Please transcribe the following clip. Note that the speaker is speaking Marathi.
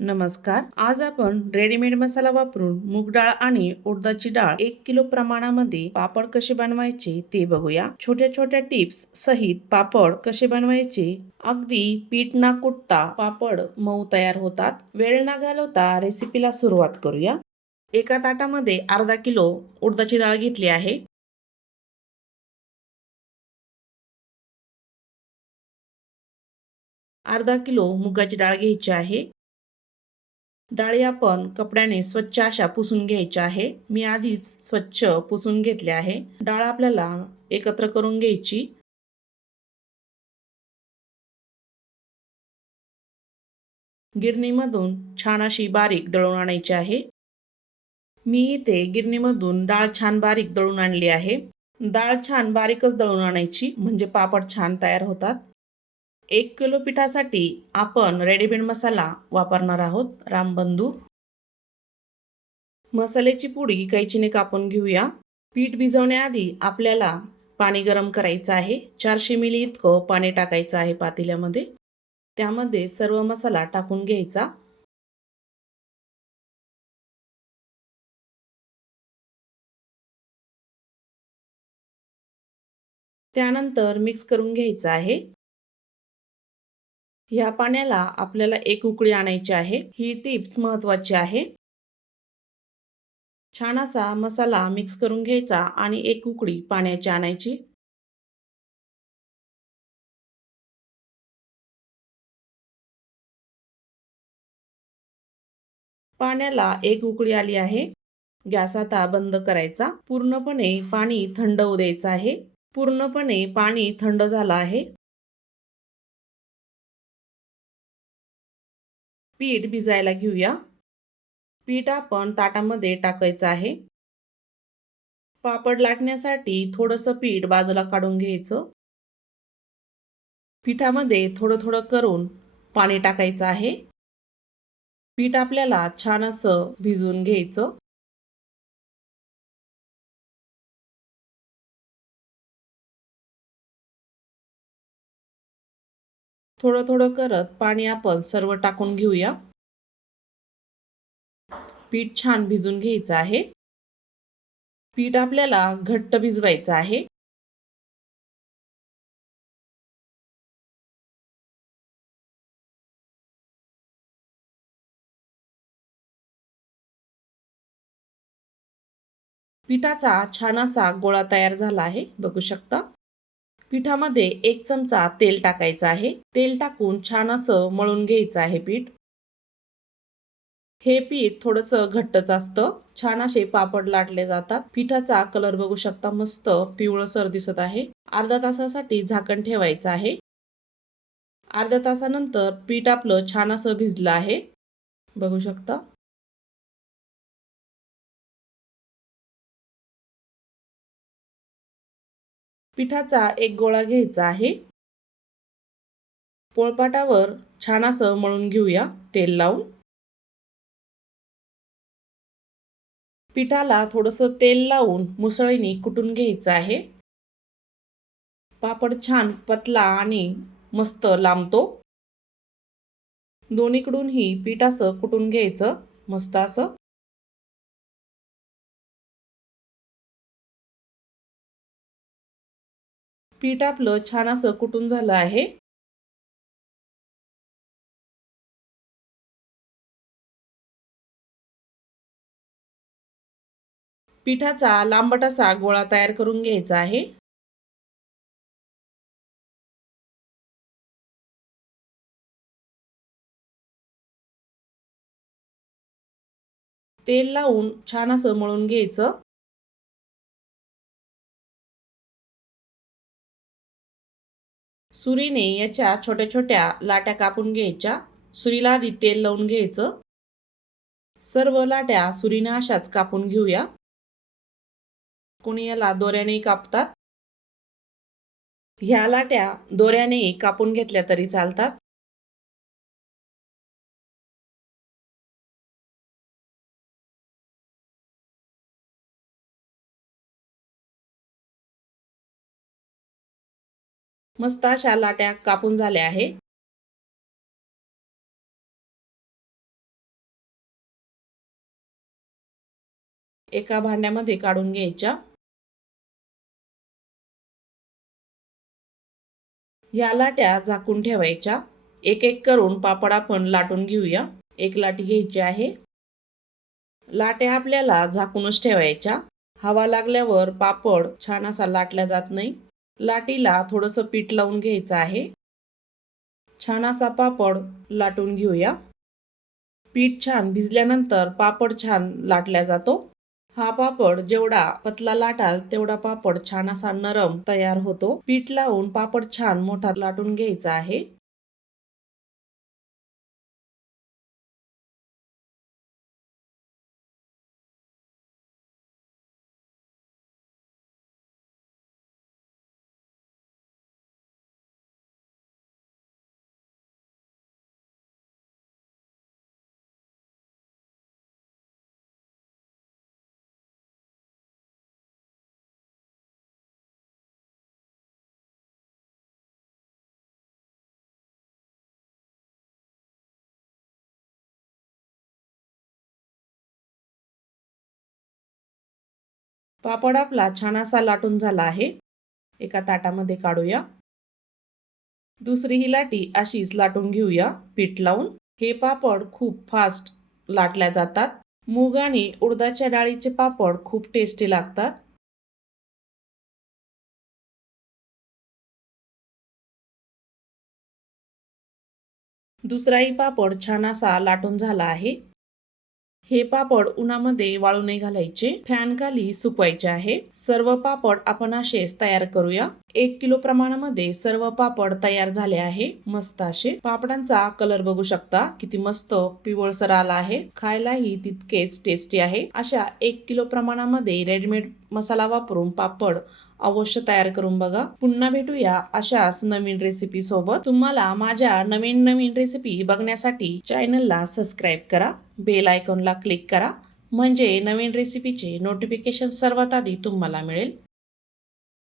नमस्कार. आज आपण रेडीमेड मसाला वापरून मूग डाळ आणि उडदाची डाळ एक किलो प्रमाणामध्ये पापड कसे बनवायचे ते बघूया. छोट्या छोट्या टिप्स सहित पापड कसे बनवायचे. अगदी पीठ ना कुटता पापड मऊ तयार होतात. वेळ ना घालवता रेसिपीला सुरुवात करूया. एका ताटामध्ये अर्धा किलो उडदाची डाळ घेतली आहे. अर्धा किलो मुगाची डाळ घ्यायची आहे. डाळी आपण कपड्याने स्वच्छ अशा पुसून घ्यायच्या आहे. मी आधीच स्वच्छ पुसून घेतले आहे. डाळ आपल्याला एकत्र करून घ्यायची. गिरणीमधून छान अशी बारीक दळून आणायची आहे. मी इथे गिरणीमधून डाळ छान बारीक दळून आणली आहे. डाळ छान बारीकच दळून आणायची म्हणजे पापड छान तयार होतात. एक किलो पिठासाठी आपण रेडीमेड मसाला वापरणार आहोत. रामबंधू मसाल्याची पुडी कैचीने कापून घेऊया. पीठ भिजवण्याआधी आपल्याला पाणी गरम करायचं आहे. चारशे मिली इतकं पाणी टाकायचं आहे पातेल्यामध्ये. त्यामध्ये सर्व मसाला टाकून घ्यायचा. त्यानंतर मिक्स करून घ्यायचं आहे. ह्या पाण्याला आपल्याला एक उकळी आणायची आहे. ही टिप्स महत्वाची आहे. छान असा मसाला मिक्स करून घ्यायचा आणि एक उकळी पाण्याची आणायची. पाण्याला एक उकळी आली आहे. गॅस आता बंद करायचा. पूर्णपणे पाणी थंड होऊ द्यायचं आहे. पूर्णपणे पाणी थंड झालं आहे. पीठ भिजायला घेऊया. पीठ आपण ताटामध्ये टाकायचं आहे. पापड लाटण्यासाठी थोडंसं पीठ बाजूला काढून घ्यायचं. पिठामध्ये थोडं थोडं करून पाणी टाकायचं आहे. पीठ आपल्याला छान असं भिजवून घ्यायचं. थोडं थोडं करत पाणी आपण सर्व टाकून घेऊया. पीठ छान भिजून घ्यायचं आहे. पीठ आपल्याला घट्ट भिजवायचं आहे. पिठाचा छान असा गोळा तयार झाला आहे. बघू शकता. पिठामध्ये एक चमचा तेल टाकायचं आहे. तेल टाकून छान असं मळून घ्यायचं आहे पीठ. हे पीठ थोडंसं घट्टच असतं. छान असे पापड लाटले जातात. पिठाचा कलर बघू शकता मस्त पिवळसर दिसत आहे. अर्धा तासासाठी झाकण ठेवायचं आहे. अर्ध्या तासानंतर पीठ आपलं छान असं भिजलं आहे. बघू शकता. पिठाचा एक गोळा घ्यायचा आहे. पोळपाटावर छान असं मळून घेऊया तेल लावून. पिठाला थोडंसं तेल लावून मुसळीने कुटून घ्यायचं आहे. पापड छान पतला आणि मस्त लांबतो. दोन्हीकडूनही पीठ असं कुटून घ्यायचं मस्त असं. पीठ आपलं छान असं कुटून झालं आहे. पिठाचा लांबट असा गोळा तयार करून घ्यायचा आहे. तेल लावून छान असं मळून घ्यायचं. सुरीने याच्या छोट्या छोट्या लाट्या कापून घ्यायच्या. सुरीला आधी तेल लावून घ्यायचं. सर्व लाट्या सुरीने अशाच कापून घेऊया. कोणी याला दोऱ्याने कापतात? ह्या लाट्या दोऱ्याने कापून घेतल्या तरी चालतात. मस्त अशा लाट्या कापून झाल्या आहे. एका भांड्यामध्ये काढून घ्यायच्या. या लाट्या झाकून ठेवायच्या. एक एक करून पापड आपण लाटून घेऊया. एक लाटी घ्यायची आहे. लाट्या आपल्याला झाकूनच ठेवायच्या. हवा लागल्यावर पापड छान असा लाटला जात नाही. लाटीला थोडंसं पीठ लावून घ्यायचं आहे. छान असा पापड लाटून घेऊया. पीठ छान भिजल्यानंतर पापड छान लाटला जातो. हा पापड जेवढा पतला लाटाल तेवढा पापड छान असा नरम तयार होतो. पीठ लावून पापड छान मोठा लाटून घ्यायचा आहे. पापड आपला छान असा लाटून झाला आहे. एका ताटामध्ये काढूया. दुसरी ही लाटी अशीच लाटून घेऊया. पीठ लावून. हे पापड खूप फास्ट लाटल्या जातात. मूग आणि उडदाच्या डाळीचे पापड खूप टेस्टी लागतात. दुसराही पापड छान असा लाटून झाला आहे. हे पापड उन्हामध्ये वाळू नाही घालायचे. फॅन खाली सुकवायचे आहे. सर्व पापड आपण असेच तयार करूया. एक किलो प्रमाणामध्ये सर्व पापड तयार झाले आहे. मस्त असे. पापडांचा कलर बघू शकता. किती मस्त पिवळसर आला आहे. खायलाही तितकेच टेस्टी आहे. अशा एक किलो प्रमाणामध्ये रेडीमेड मसाला वापरून पापड अवश्य तयार करून बघा. पुन्हा भेटूया अशाच नवीन रेसिपी सोबत. तुम्हाला माझ्या नवीन नवीन रेसिपी बघण्यासाठी चॅनलला सबस्क्राईब करा. बेल आयकॉनला क्लिक करा. म्हणजे नवीन रेसिपीचे नोटिफिकेशन सर्वात आधी तुम्हाला मिळेल.